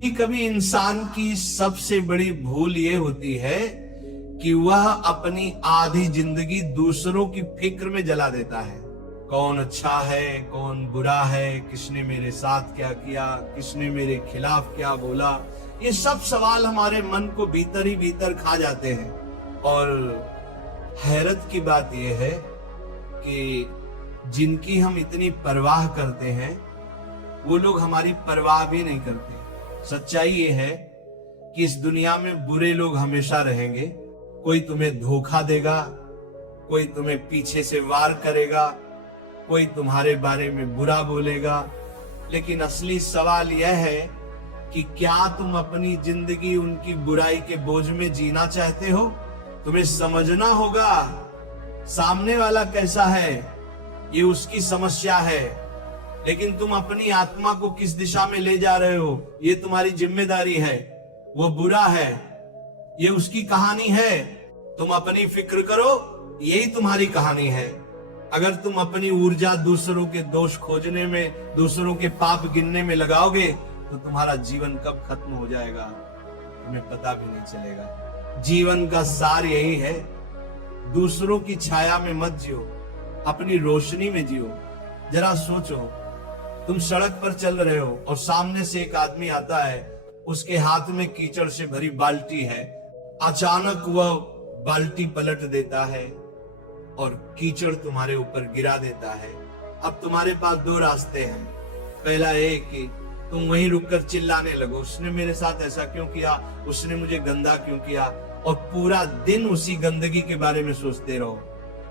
कभी इंसान की सबसे बड़ी भूल ये होती है कि वह अपनी आधी जिंदगी दूसरों की फिक्र में जला देता है। कौन अच्छा है, कौन बुरा है, किसने मेरे साथ क्या किया, किसने मेरे खिलाफ क्या बोला, ये सब सवाल हमारे मन को भीतर ही भीतर खा जाते हैं। और हैरत की बात यह है कि जिनकी हम इतनी परवाह करते हैं वो लोग हमारी परवाह भी नहीं करते। सच्चाई ये है कि इस दुनिया में बुरे लोग हमेशा रहेंगे। कोई तुम्हें धोखा देगा, कोई तुम्हें पीछे से वार करेगा, कोई तुम्हारे बारे में बुरा बोलेगा, लेकिन असली सवाल यह है कि क्या तुम अपनी जिंदगी उनकी बुराई के बोझ में जीना चाहते हो? तुम्हें समझना होगा सामने वाला कैसा है, ये उसकी समस्या है, लेकिन तुम अपनी आत्मा को किस दिशा में ले जा रहे हो ये तुम्हारी जिम्मेदारी है। वो बुरा है, ये उसकी कहानी है, तुम अपनी फिक्र करो, यही तुम्हारी कहानी है। अगर तुम अपनी ऊर्जा दूसरों के दोष खोजने में, दूसरों के पाप गिनने में लगाओगे तो तुम्हारा जीवन कब खत्म हो जाएगा तुम्हें पता भी नहीं चलेगा। जीवन का सार यही है, दूसरों की छाया में मत जियो, अपनी रोशनी में जियो। जरा सोचो, तुम सड़क पर चल रहे हो और सामने से एक आदमी आता है, उसके हाथ में कीचड़ से भरी बाल्टी है। अचानक वह बाल्टी पलट देता है और कीचड़ तुम्हारे ऊपर गिरा देता है। अब तुम्हारे पास दो रास्ते हैं। पहला ये कि तुम वहीं रुककर चिल्लाने लगो, उसने मेरे साथ ऐसा क्यों किया, उसने मुझे गंदा क्यों किया, और पूरा दिन उसी गंदगी के बारे में सोचते रहो।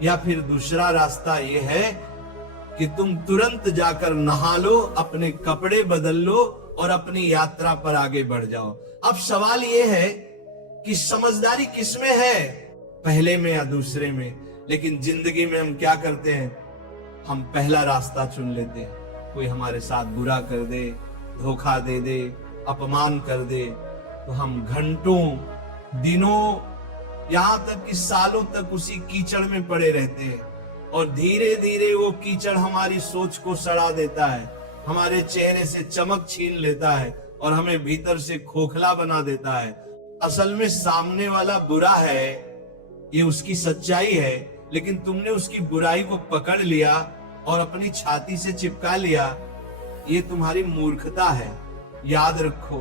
या फिर दूसरा रास्ता ये है कि तुम तुरंत जाकर नहा लो, अपने कपड़े बदल लो और अपनी यात्रा पर आगे बढ़ जाओ। अब सवाल यह है कि समझदारी किसमें है, पहले में या दूसरे में? लेकिन जिंदगी में हम क्या करते हैं, हम पहला रास्ता चुन लेते हैं। कोई हमारे साथ बुरा कर दे, धोखा दे दे, अपमान कर दे, तो हम घंटों, दिनों, यहां तक कि सालों तक उसी कीचड़ में पड़े रहते हैं। और धीरे धीरे वो कीचड़ हमारी सोच को सड़ा देता है, हमारे चेहरे से चमक छीन लेता है और हमें भीतर से खोखला बना देता है। असल में सामने वाला बुरा है, ये उसकी सच्चाई है, लेकिन तुमने उसकी बुराई को पकड़ लिया और अपनी छाती से चिपका लिया। ये तुम्हारी मूर्खता है। याद रखो,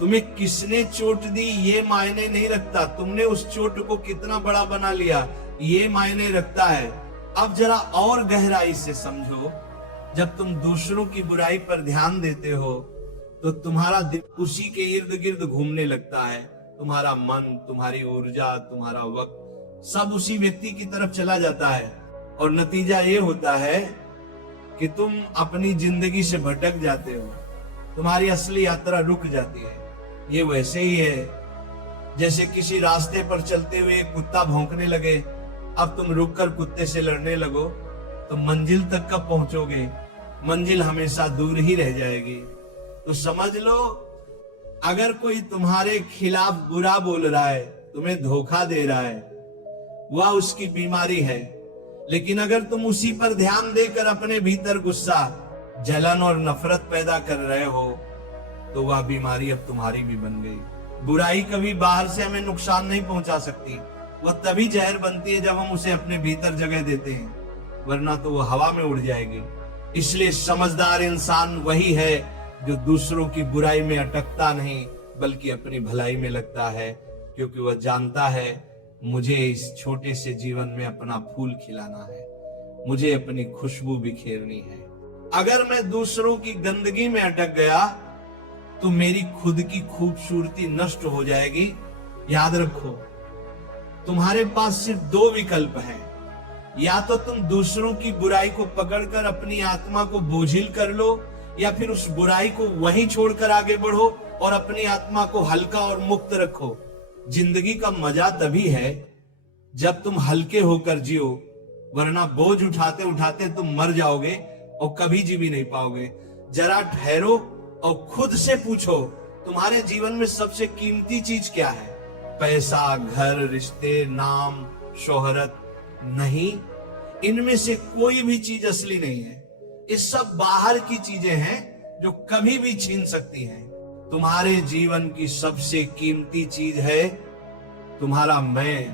तुम्हें किसने चोट दी ये मायने नहीं रखता, तुमने उस चोट को कितना बड़ा बना लिया ये मायने रखता है। अब जरा और गहराई से समझो, जब तुम दूसरों की बुराई पर ध्यान देते हो तो तुम्हारा दिल उसी के इर्द गिर्द घूमने लगता है। तुम्हारा मन, तुम्हारी ऊर्जा, तुम्हारा वक्त सब उसी व्यक्ति की तरफ चला जाता है और नतीजा ये होता है कि तुम अपनी जिंदगी से भटक जाते हो, तुम्हारी असली यात्रा रुक जाती है। ये वैसे ही है जैसे किसी रास्ते पर चलते हुए एक कुत्ता भौंकने लगे, अब तुम रुककर कुत्ते से लड़ने लगो तो मंजिल तक कब पहुंचोगे? मंजिल हमेशा दूर ही रह जाएगी। तो समझ लो, अगर कोई तुम्हारे खिलाफ बुरा बोल रहा है, तुम्हें धोखा दे रहा है, वह उसकी बीमारी है। लेकिन अगर तुम उसी पर ध्यान देकर अपने भीतर गुस्सा, जलन और नफरत पैदा कर रहे हो तो वह बीमारी अब तुम्हारी भी बन गई। बुराई कभी बाहर से हमें नुकसान नहीं पहुंचा सकती, वह तभी जहर बनती है जब हम उसे अपने भीतर जगह देते हैं, वरना तो वह हवा में उड़ जाएगी। इसलिए समझदार इंसान वही है जो दूसरों की बुराई में अटकता नहीं बल्कि अपनी भलाई में लगता है, क्योंकि वह जानता है मुझे इस छोटे से जीवन में अपना फूल खिलाना है, मुझे अपनी खुशबू बिखेरनी है। अगर मैं दूसरों की गंदगी में अटक गया तो मेरी खुद की खूबसूरती नष्ट हो जाएगी। याद रखो, तुम्हारे पास सिर्फ दो विकल्प हैं, या तो तुम दूसरों की बुराई को पकड़कर अपनी आत्मा को बोझिल कर लो, या फिर उस बुराई को वहीं छोड़कर आगे बढ़ो और अपनी आत्मा को हल्का और मुक्त रखो। जिंदगी का मजा तभी है जब तुम हल्के होकर जियो, वरना बोझ उठाते उठाते तुम मर जाओगे और कभी जी भी नहीं पाओगे। जरा ठहरो और खुद से पूछो, तुम्हारे जीवन में सबसे कीमती चीज क्या है? पैसा, घर, रिश्ते, नाम, शोहरत? नहीं, इनमें से कोई भी चीज असली नहीं है। ये सब बाहर की चीजें हैं जो कभी भी छीन सकती हैं। तुम्हारे जीवन की सबसे कीमती चीज है तुम्हारा मैं,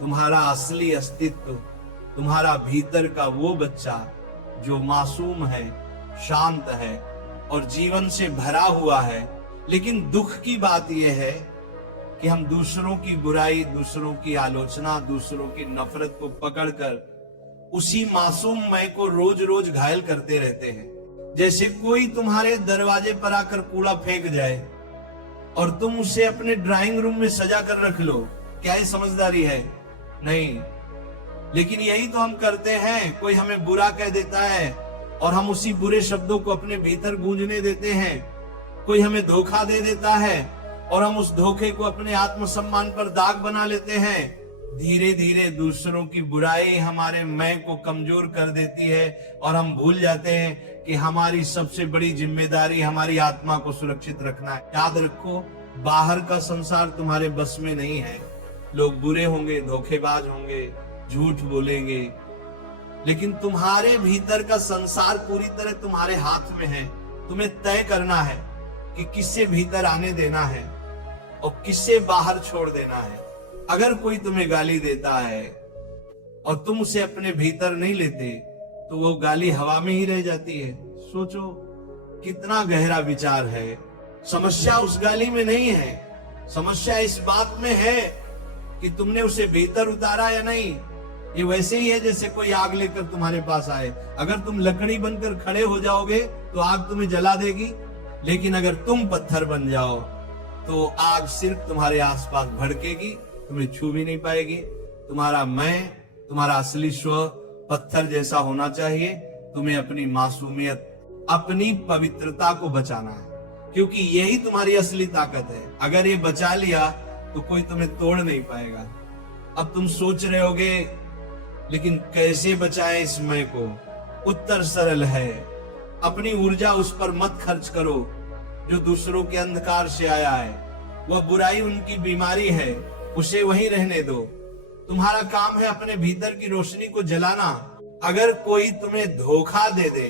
तुम्हारा असली अस्तित्व, तुम्हारा भीतर का वो बच्चा जो मासूम है, शांत है और जीवन से भरा हुआ है। लेकिन दुख की बात यह है कि हम दूसरों की बुराई, दूसरों की आलोचना, दूसरों की नफरत को पकड़कर उसी मासूम मैं को रोज रोज घायल करते रहते हैं। जैसे कोई तुम्हारे दरवाजे पर आकर कूड़ा फेंक जाए और तुम उसे अपने ड्राइंग रूम में सजा कर रख लो, क्या ये समझदारी है? नहीं। लेकिन यही तो हम करते हैं। कोई हमें बुरा कह देता है और हम उसी बुरे शब्दों को अपने भीतर गूंजने देते हैं। कोई हमें धोखा दे देता है और हम उस धोखे को अपने आत्मसम्मान पर दाग बना लेते हैं। धीरे धीरे दूसरों की बुराई हमारे मैं को कमजोर कर देती है और हम भूल जाते हैं कि हमारी सबसे बड़ी जिम्मेदारी हमारी आत्मा को सुरक्षित रखना है। याद रखो, बाहर का संसार तुम्हारे बस में नहीं है। लोग बुरे होंगे, धोखेबाज होंगे, झूठ बोलेंगे, लेकिन तुम्हारे भीतर का संसार पूरी तरह तुम्हारे हाथ में है। तुम्हें तय करना है कि किससे भीतर आने देना है और किससे बाहर छोड़ देना है। अगर कोई तुम्हें गाली देता है और तुम उसे अपने भीतर नहीं लेते तो वो गाली हवा में ही रह जाती है। सोचो कितना गहरा विचार है। समस्या उस गाली में नहीं है, समस्या इस बात में है कि तुमने उसे भीतर उतारा या नहीं। ये वैसे ही है जैसे कोई आग लेकर तुम्हारे पास आए। अगर तुम लकड़ी बनकर खड़े हो जाओगे तो आग तुम्हें जला देगी, लेकिन अगर तुम पत्थर बन जाओ तो आग सिर्फ तुम्हारे आसपास भड़केगी, तुम्हें छू भी नहीं पाएगी। तुम्हारा मैं, तुम्हारा असली स्व पत्थर जैसा होना चाहिए। तुम्हें अपनी मासूमियत, अपनी पवित्रता को बचाना है, क्योंकि यही तुम्हारी असली ताकत है। अगर ये बचा लिया तो कोई तुम्हें तोड़ नहीं पाएगा। अब तुम सोच रहे होगे लेकिन कैसे बचाएं इस मैं को? उत्तर सरल है, अपनी ऊर्जा उस पर मत खर्च करो जो दूसरों के अंधकार से आया है। वह बुराई उनकी बीमारी है, उसे वहीं रहने दो। तुम्हारा काम है अपने भीतर की रोशनी को जलाना। अगर कोई तुम्हें धोखा दे दे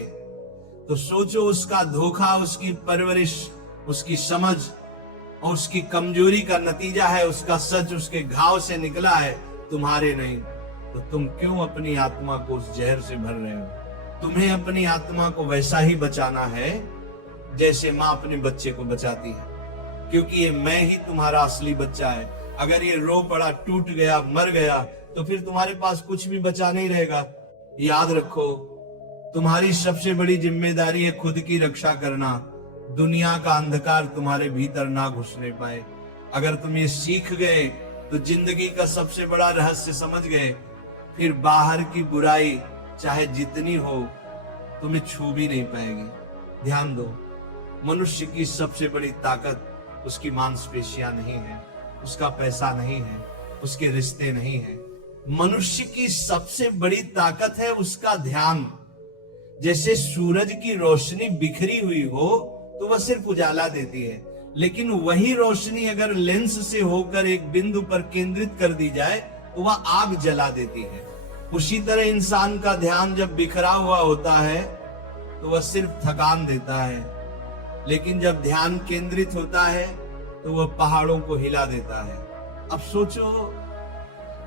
तो सोचो उसका धोखा उसकी परवरिश, उसकी समझ और उसकी कमजोरी का नतीजा है। उसका सच उसके घाव से निकला है, तुम्हारे नहीं। तो तुम क्यों अपनी आत्मा को उस जहर से भर रहे हो? तुम्हें अपनी आत्मा को वैसा ही बचाना है जैसे माँ अपने बच्चे को बचाती है, क्योंकि ये मैं ही तुम्हारा असली बच्चा है। अगर ये रो पड़ा, टूट गया, मर गया तो फिर तुम्हारे पास कुछ भी बचा नहीं रहेगा। याद रखो, तुम्हारी सबसे बड़ी जिम्मेदारी है खुद की रक्षा करना। दुनिया का अंधकार तुम्हारे भीतर ना घुसने पाए। अगर तुम ये सीख गए तो जिंदगी का सबसे बड़ा रहस्य समझ गए। फिर बाहर की बुराई चाहे जितनी हो तुम्हें छू भी नहीं पाएगी। ध्यान दो, मनुष्य की सबसे बड़ी ताकत उसकी मांसपेशियां नहीं है, उसका पैसा नहीं है, उसके रिश्ते नहीं है। मनुष्य की सबसे बड़ी ताकत है उसका ध्यान। जैसे सूरज की रोशनी बिखरी हुई हो तो वह सिर्फ उजाला देती है, लेकिन वही रोशनी अगर लेंस से होकर एक बिंदु पर केंद्रित कर दी जाए तो वह आग जला देती है। उसी तरह इंसान का ध्यान जब बिखरा हुआ होता है तो वह सिर्फ थकान देता है, लेकिन जब ध्यान केंद्रित होता है तो वह पहाड़ों को हिला देता है। अब सोचो,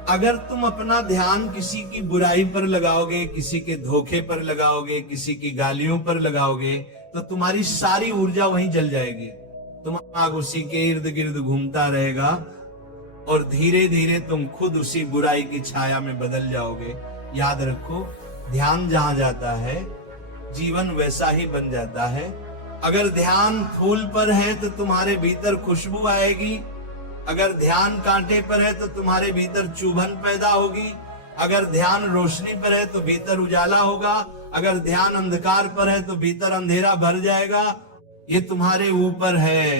अगर तुम अपना ध्यान किसी की बुराई पर लगाओगे, किसी के धोखे पर लगाओगे, किसी की गालियों पर लगाओगे तो तुम्हारी सारी ऊर्जा वहीं जल जाएगी। तुम्हारा आग उसी के इर्द गिर्द घूमता रहेगा और धीरे धीरे तुम खुद उसी बुराई की छाया में बदल जाओगे। याद रखो, ध्यान जहां जाता है जीवन वैसा ही बन जाता है। अगर ध्यान फूल पर है तो तुम्हारे भीतर खुशबू आएगी। अगर ध्यान कांटे पर है तो तुम्हारे भीतर चुभन पैदा होगी। अगर ध्यान रोशनी पर है तो भीतर उजाला होगा। अगर ध्यान अंधकार पर है तो भीतर अंधेरा भर जाएगा। ये तुम्हारे ऊपर है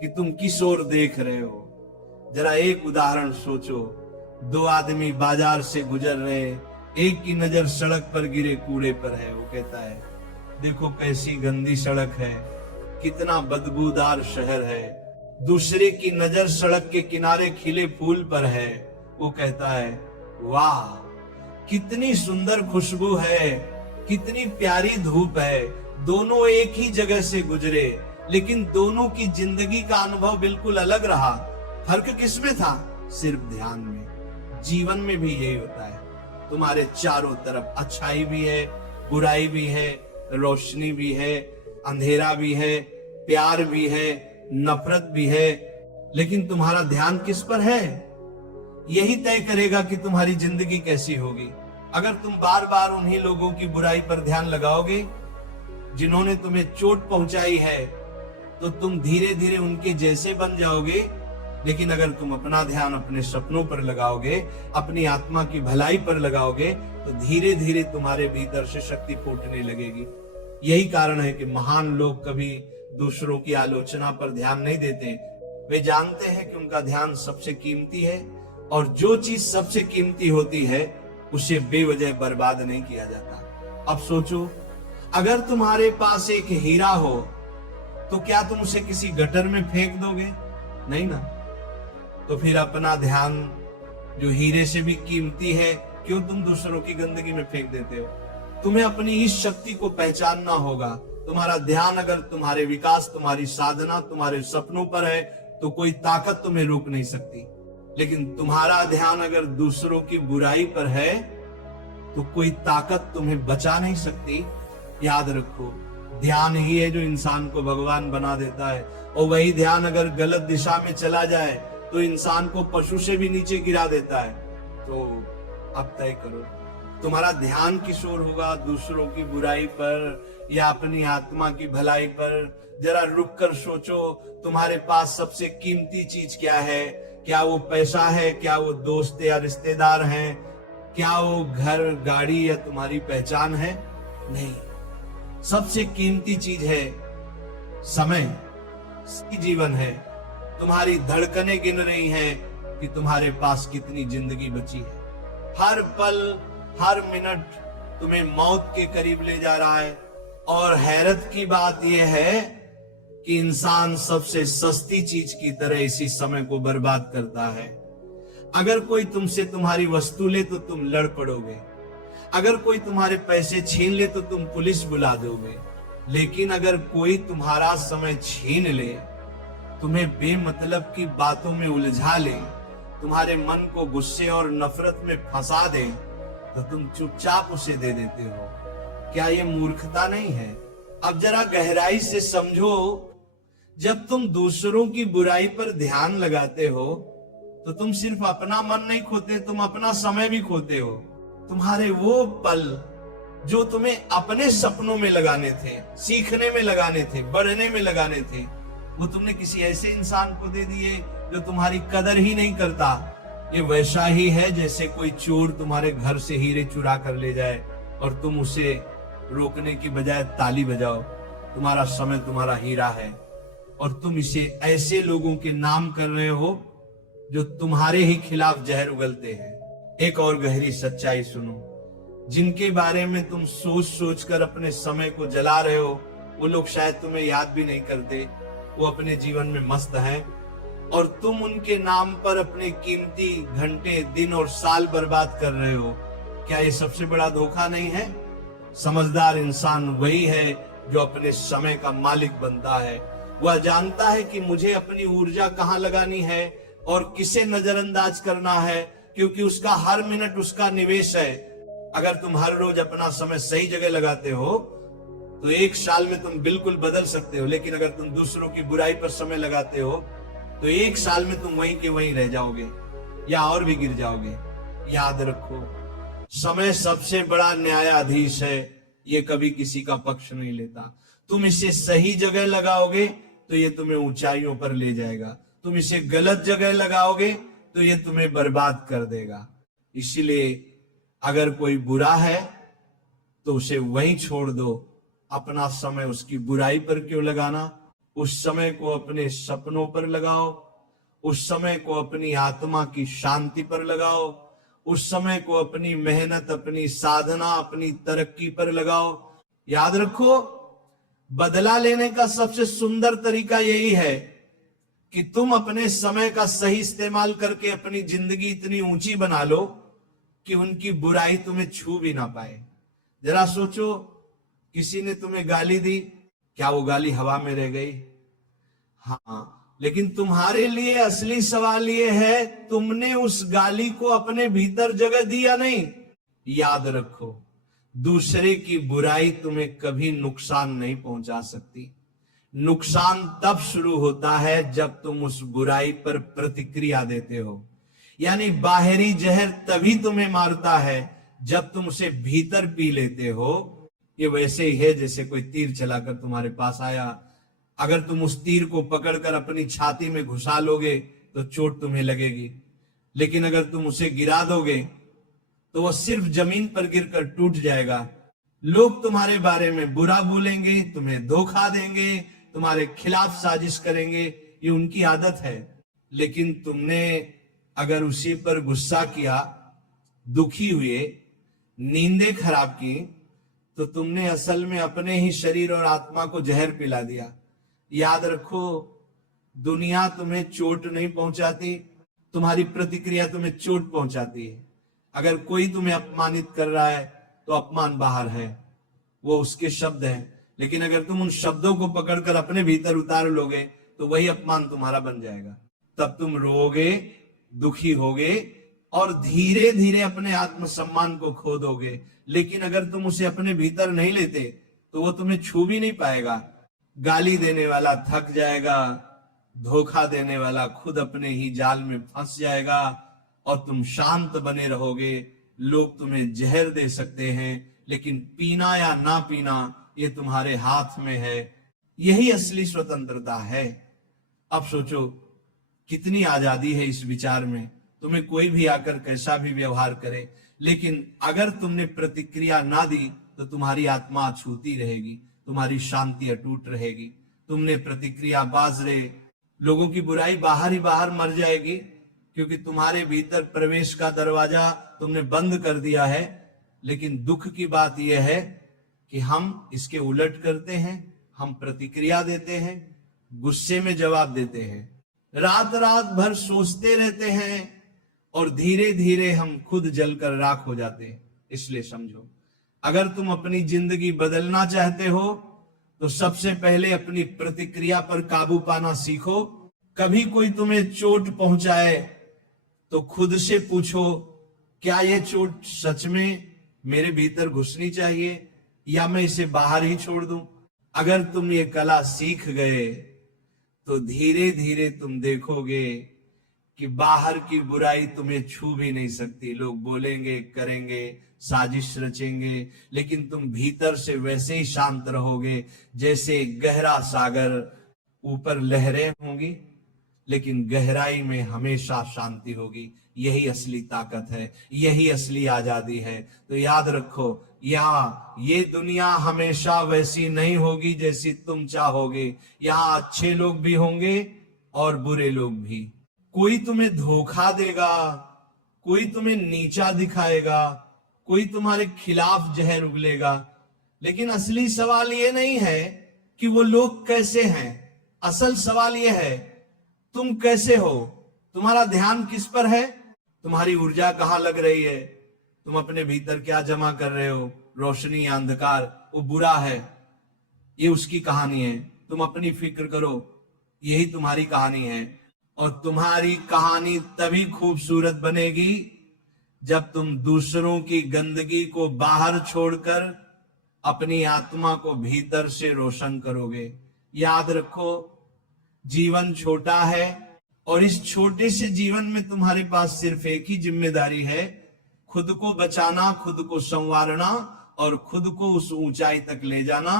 कि तुम किस ओर देख रहे हो। जरा एक उदाहरण सोचो, दो आदमी बाजार से गुजर रहे, एक की नजर सड़क पर गिरे कूड़े पर है। वो कहता है, देखो कैसी गंदी सड़क है, कितना बदबूदार शहर है। दूसरे की नजर सड़क के किनारे खिले फूल पर है। वो कहता है, वाह कितनी सुंदर खुशबू है, कितनी प्यारी धूप है। दोनों एक ही जगह से गुजरे, लेकिन दोनों की जिंदगी का अनुभव बिल्कुल अलग रहा। फर्क किसमें था? सिर्फ ध्यान में। जीवन में भी यही होता है, तुम्हारे चारों तरफ अच्छाई भी है, बुराई भी है, रोशनी भी है, अंधेरा भी है, प्यार भी है, नफरत भी है, लेकिन तुम्हारा ध्यान किस पर है? यही तय करेगा कि तुम्हारी जिंदगी कैसी होगी। अगर तुम बार बार उन्हीं लोगों की बुराई पर ध्यान लगाओगे जिन्होंने तुम्हें चोट पहुंचाई है, तो तुम धीरे धीरे उनके जैसे बन जाओगे। लेकिन अगर तुम अपना ध्यान अपने सपनों पर लगाओगे, अपनी आत्मा की भलाई पर लगाओगे, तो धीरे धीरे तुम्हारे भीतर से शक्ति फूटने लगेगी। यही कारण है कि महान लोग कभी दूसरों की आलोचना पर ध्यान नहीं देते। वे जानते हैं कि उनका ध्यान सबसे कीमती है, और जो चीज सबसे कीमती होती है उसे बेवजह बर्बाद नहीं किया जाता। अब सोचो, अगर तुम्हारे पास एक हीरा हो तो क्या तुम उसे किसी गटर में फेंक दोगे? नहीं ना। तो फिर अपना ध्यान जो हीरे से भी कीमती है, क्यों तुम दूसरों की गंदगी में फेंक देते हो? तुम्हें अपनी इस शक्ति को पहचानना होगा। तुम्हारा ध्यान अगर तुम्हारे विकास, तुम्हारी साधना, तुम्हारे सपनों पर है, तो कोई ताकत तुम्हें रोक नहीं सकती। लेकिन तुम्हारा ध्यान अगर दूसरों की बुराई पर है, तो कोई ताकत तुम्हें बचा नहीं सकती। याद रखो, ध्यान ही है जो इंसान को भगवान बना देता है, और वही ध्यान अगर गलत दिशा में चला जाए तो इंसान को पशु से भी नीचे गिरा देता है। तो अब तय करो, तुम्हारा ध्यान किस ओर होगा? दूसरों की बुराई पर या अपनी आत्मा की भलाई पर? जरा रुक कर सोचो, तुम्हारे पास सबसे कीमती चीज क्या है? क्या वो पैसा है? क्या वो दोस्त या रिश्तेदार हैं? क्या वो घर, गाड़ी या तुम्हारी पहचान है? नहीं, सबसे कीमती चीज है समय, जीवन है। तुम्हारी धड़कनें गिन रही हैं कि तुम्हारे पास कितनी जिंदगी बची है। हर पल, हर मिनट तुम्हें मौत के करीब ले जा रहा है। और हैरत की बात यह है कि इंसान सबसे सस्ती चीज की तरह इसी समय को बर्बाद करता है। अगर कोई तुमसे तुम्हारी वस्तु ले तो तुम लड़ पड़ोगे, अगर कोई तुम्हारे पैसे छीन ले तो तुम पुलिस बुला दोगे, लेकिन अगर कोई तुम्हारा समय छीन ले, तुम्हें बेमतलब की बातों में उलझा ले, तुम्हारे मन को गुस्से और नफरत में फंसा दे, तो तुम चुपचाप उसे दे देते हो। क्या ये मूर्खता नहीं है? अब जरा गहराई से समझो, जब तुम दूसरों की बुराई पर ध्यान लगाते हो तो तुम सिर्फ अपना मन नहीं खोते, तुम अपना समय भी खोते हो। तुम्हारे वो पल जो तुम्हें अपने सपनों में लगाने थे, सीखने में लगाने थे, बढ़ने में लगाने थे, वो तुमने किसी ऐसे इंसान को दे दिए जो तुम्हारी कदर ही नहीं करता। ये वैसा ही है जैसे कोई चोर तुम्हारे घर से हीरे चुरा कर ले जाए और तुम उसे रोकने की बजाय ताली बजाओ। तुम्हारा समय तुम्हारा हीरा है और तुम इसे ऐसे लोगों के नाम कर रहे हो जो तुम्हारे ही खिलाफ जहर उगलते हैं। एक और गहरी सच्चाई सुनो, जिनके बारे में तुम सोच सोच कर अपने समय को जला रहे हो, वो लोग शायद तुम्हें याद भी नहीं करते। वो अपने जीवन में मस्त हैं और तुम उनके नाम पर अपने कीमती घंटे, दिन और साल बर्बाद कर रहे हो। क्या ये सबसे बड़ा धोखा नहीं है? समझदार इंसान वही है जो अपने समय का मालिक बनता है। वह जानता है कि मुझे अपनी ऊर्जा कहाँ लगानी है और किसे नजरअंदाज करना है, क्योंकि उसका हर मिनट उसका निवेश है। अगर तुम हर रोज अपना समय सही जगह लगाते हो तो एक साल में तुम बिल्कुल बदल सकते हो, लेकिन अगर तुम दूसरों की बुराई पर समय लगाते हो तो एक साल में तुम वहीं के वहीं रह जाओगे या और भी गिर जाओगे। याद रखो, समय सबसे बड़ा न्यायाधीश है, ये कभी किसी का पक्ष नहीं लेता। तुम इसे सही जगह लगाओगे तो ये तुम्हें ऊंचाइयों पर ले जाएगा, तुम इसे गलत जगह लगाओगे तो ये तुम्हें बर्बाद कर देगा। इसीलिए अगर कोई बुरा है तो उसे वहीं छोड़ दो। अपना समय उसकी बुराई पर क्यों लगाना? उस समय को अपने सपनों पर लगाओ, उस समय को अपनी आत्मा की शांति पर लगाओ, उस समय को अपनी मेहनत, अपनी साधना, अपनी तरक्की पर लगाओ। याद रखो, बदला लेने का सबसे सुंदर तरीका यही है कि तुम अपने समय का सही इस्तेमाल करके अपनी जिंदगी इतनी ऊंची बना लो कि उनकी बुराई तुम्हें छू भी ना पाए। जरा सोचो, किसी ने तुम्हें गाली दी, क्या वो गाली हवा में रह गई? हाँ, लेकिन तुम्हारे लिए असली सवाल ये है, तुमने उस गाली को अपने भीतर जगह दी या नहीं। याद रखो, दूसरे की बुराई तुम्हें कभी नुकसान नहीं पहुंचा सकती। नुकसान तब शुरू होता है जब तुम उस बुराई पर प्रतिक्रिया देते हो। यानी बाहरी जहर तभी तुम्हें मारता है जब तुम उसे भीतर पी लेते हो। ये वैसे ही है जैसे कोई तीर चलाकर तुम्हारे पास आया, अगर तुम उस तीर को पकड़कर अपनी छाती में घुसा लोगे तो चोट तुम्हें लगेगी, लेकिन अगर तुम उसे गिरा दोगे तो वह सिर्फ जमीन पर गिरकर टूट जाएगा। लोग तुम्हारे बारे में बुरा बोलेंगे, तुम्हें धोखा देंगे, तुम्हारे खिलाफ साजिश करेंगे, ये उनकी आदत है। लेकिन तुमने अगर उसी पर गुस्सा किया, दुखी हुए, नींदें खराब की, तो तुमने असल में अपने ही शरीर और आत्मा को जहर पिला दिया। याद रखो, दुनिया तुम्हें चोट नहीं पहुंचाती, तुम्हारी प्रतिक्रिया तुम्हें चोट पहुंचाती है। अगर कोई तुम्हें अपमानित कर रहा है तो अपमान बाहर है, वो उसके शब्द हैं, लेकिन अगर तुम उन शब्दों को पकड़कर अपने भीतर उतार लोगे तो वही अपमान तुम्हारा बन जाएगा। तब तुम रोओगे, दुखी होगे और धीरे धीरे अपने आत्मसम्मान को खो दोगे। लेकिन अगर तुम उसे अपने भीतर नहीं लेते तो वो तुम्हें छू भी नहीं पाएगा। गाली देने वाला थक जाएगा, धोखा देने वाला खुद अपने ही जाल में फंस जाएगा और तुम शांत बने रहोगे। लोग तुम्हें जहर दे सकते हैं, लेकिन पीना या ना पीना ये तुम्हारे हाथ में है। यही असली स्वतंत्रता है। अब सोचो, कितनी आजादी है इस विचार में। तुम्हें कोई भी आकर कैसा भी व्यवहार करे, लेकिन अगर तुमने प्रतिक्रिया ना दी तो तुम्हारी आत्मा अछूती रहेगी, तुम्हारी शांति अटूट रहेगी। तुमने प्रतिक्रिया बाज रहे, लोगों की बुराई बाहर ही बाहर मर जाएगी, क्योंकि तुम्हारे भीतर प्रवेश का दरवाजा तुमने बंद कर दिया है। लेकिन दुख की बात यह है कि हम इसके उलट करते हैं। हम प्रतिक्रिया देते हैं, गुस्से में जवाब देते हैं, रात रात भर सोचते रहते हैं और धीरे धीरे हम खुद जलकर राख हो जाते हैं। इसलिए समझो, अगर तुम अपनी जिंदगी बदलना चाहते हो तो सबसे पहले अपनी प्रतिक्रिया पर काबू पाना सीखो। कभी कोई तुम्हें चोट पहुंचाए तो खुद से पूछो, क्या यह चोट सच में मेरे भीतर घुसनी चाहिए या मैं इसे बाहर ही छोड़ दूं? अगर तुम ये कला सीख गए तो धीरे धीरे तुम देखोगे कि बाहर की बुराई तुम्हें छू भी नहीं सकती। लोग बोलेंगे, करेंगे, साजिश रचेंगे, लेकिन तुम भीतर से वैसे ही शांत रहोगे जैसे गहरा सागर। ऊपर लहरें होंगी लेकिन गहराई में हमेशा शांति होगी। यही असली ताकत है, यही असली आजादी है। तो याद रखो, यहाँ ये दुनिया हमेशा वैसी नहीं होगी जैसी तुम चाहोगे। यहाँ अच्छे लोग भी होंगे और बुरे लोग भी। कोई तुम्हें धोखा देगा, कोई तुम्हें नीचा दिखाएगा, कोई तुम्हारे खिलाफ जहर उगलेगा, लेकिन असली सवाल ये नहीं है कि वो लोग कैसे हैं। असल सवाल ये है, तुम कैसे हो? तुम्हारा ध्यान किस पर है? तुम्हारी ऊर्जा कहां लग रही है? तुम अपने भीतर क्या जमा कर रहे हो? रोशनी या अंधकार? वो बुरा है, ये उसकी कहानी है। तुम अपनी फिक्र करो, यही तुम्हारी कहानी है। और तुम्हारी कहानी तभी खूबसूरत बनेगी जब तुम दूसरों की गंदगी को बाहर छोड़कर अपनी आत्मा को भीतर से रोशन करोगे। याद रखो, जीवन छोटा है और इस छोटे से जीवन में तुम्हारे पास सिर्फ एक ही जिम्मेदारी है, खुद को बचाना, खुद को संवारना और खुद को उस ऊंचाई तक ले जाना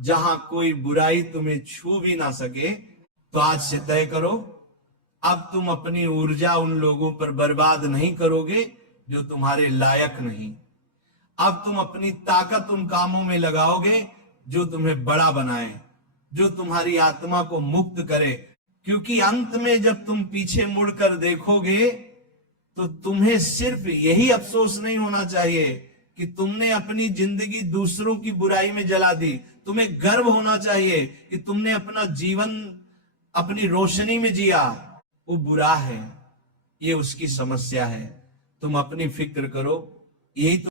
जहां कोई बुराई तुम्हें छू भी ना सके। तो आज से तय करो, अब तुम अपनी ऊर्जा उन लोगों पर बर्बाद नहीं करोगे जो तुम्हारे लायक नहीं। अब तुम अपनी ताकत उन कामों में लगाओगे जो तुम्हें बड़ा बनाए, जो तुम्हारी आत्मा को मुक्त करे। क्योंकि अंत में जब तुम पीछे मुड़कर देखोगे तो तुम्हें सिर्फ यही अफसोस नहीं होना चाहिए कि तुमने अपनी जिंदगी दूसरों की बुराई में जला दी। तुम्हें गर्व होना चाहिए कि तुमने अपना जीवन अपनी रोशनी में जिया। वो बुरा है, ये उसकी समस्या है। तुम अपनी फिक्र करो, यही